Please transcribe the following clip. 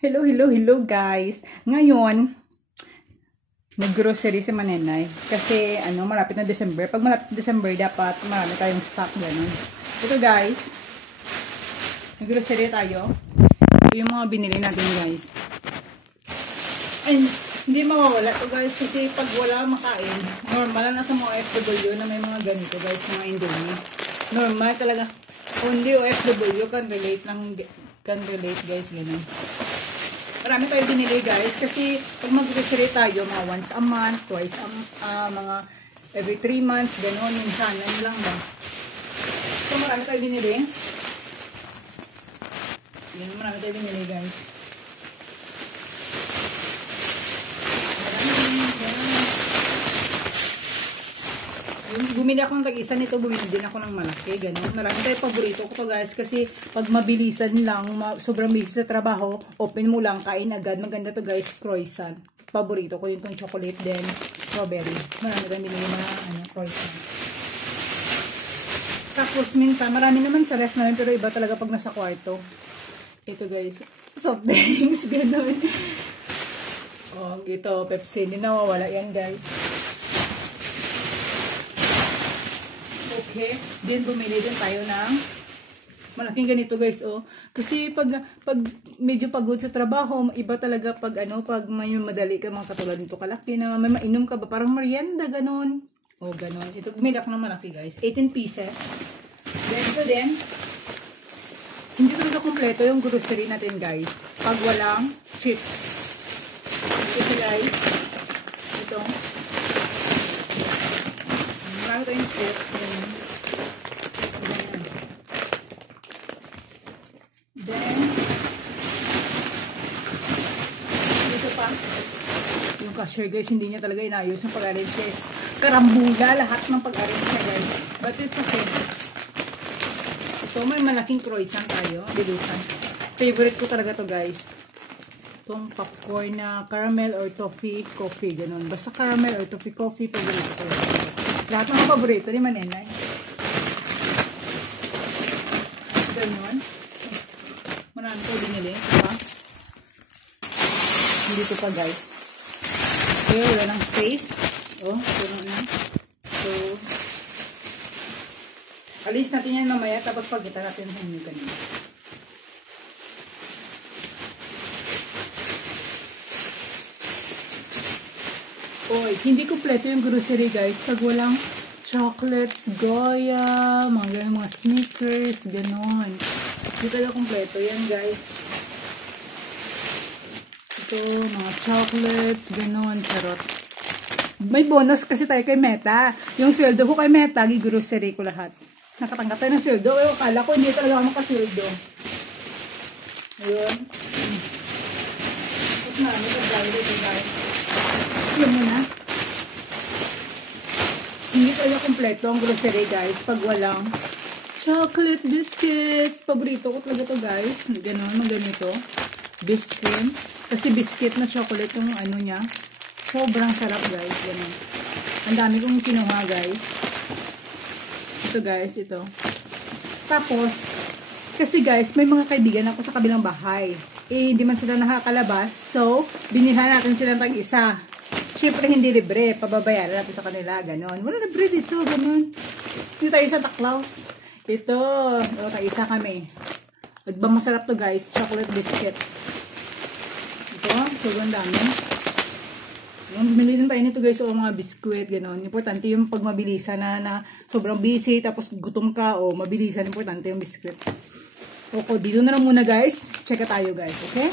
Hello, hello, hello guys. Ngayon, mag-grocery si Manenay. Kasi, malapit na December. Pag malapit na December, dapat marami tayong stock, ganun. Ito guys, mag-grocery tayo. Ito yung mga binili natin guys. Ay, hindi mawawala to guys. Kasi pag wala makain, normal na sa mga OFW na may mga ganito guys, mga Indomie. Normal talaga. Only OFW can relate guys, ganun. Marami tayo binili guys kasi pag mag-grocery tayo mga once a month, twice mga every 3 months, gano'n, minsan, lang ba. So marami tayo binili. Yan, marami tayo binili guys. Bumili ako ng tag-isa nito, bumili din ako ng malaki, gano'n. Marami tayo paborito ko to guys kasi pag mabilisan lang, sobrang busy sa trabaho, open mo lang, kain agad. Maganda to guys, croissant. Paborito ko yung tong chocolate din, strawberry. Marami tayo binili na croissant. Tapos minsan, marami naman sa ref namin pero iba talaga pag nasa kwarto. Ito guys, soft drinks, gano'n. Oh, ito, Pepsi, hindi nawawala yan guys. Okay, then bumili din tayo ng malaking ganito guys, oh. Kasi pag medyo pagod sa trabaho, iba talaga pag may madali ka, mga katulad nito kalaki na may mainom ka ba, parang merienda, ganon. Oh, ganon. Ito, bumili ako ng malaki guys, 18 pieces. Then ito din, hindi talaga kompleto yung grocery natin guys, pag walang chips. Ito guys, ito. Marami tayong chips. Then, dito pa, yung cashier guys, hindi niya talaga inayos yung pag-arrange guys. Karambula lahat ng pag-arrange niya guys. But it's okay. Ito, may malaking croissant tayo. Dilusan. Favorite ko talaga to guys. Itong popcorn na caramel or toffee coffee. Ganun. Basta caramel or toffee coffee. Paborito ko. Lahat ng paborito ni Manenay. Ganun. Marami ko binili. Diba? Hindi ko pa guys. Pero wala ng space. Oh, puno na. So, alis natin yan mamaya. Tapos pagkita natin sa inyo kanina. Oy, hindi kompleto yung grocery guys. Pag walang chocolates, Goya, mga Snickers, ganon. Hindi talaga kompleto yan guys. Ito, mga chocolates, ganon, charot. May bonus kasi tayo kay Meta. Yung sweldo ko kay Meta, gi-grocery ko lahat. Nakatanggap tayo ng sweldo. Pero akala ko hindi talaga ako makasweldo. Ayun. Tapos na, may pag-gawin ito guys. Yun muna. Hindi talaga kompleto ang grocery guys pag walang chocolate biscuits. Paborito ko talaga to guys. Ganon, ganito. Biscuit. Kasi biscuit na chocolate yung niya. Sobrang sarap guys. Ganon. Ang dami kong kinuha guys. Ito guys, ito. Tapos, kasi guys, may mga kaibigan ako sa kabilang bahay. Hindi man sila nakakalabas. So, binilhan natin silang tag-isa. Siyempre, hindi libre. Pababayaran natin sa kanila. Ganon. Wala libre dito. Ganon. Dito tayo sa Taklaw. Ito. Tag-isa kami. Ba masarap to guys. Chocolate biscuit. Ito. Sobrang dami. Bumili din tayo nito guys. O mga biscuit. Ganon. Importante yung pag mabilisan na sobrang busy. Tapos gutom ka. O mabilisan. Importante yung biscuit. Okay. Dito na lang muna guys. Check tayo guys. Okay?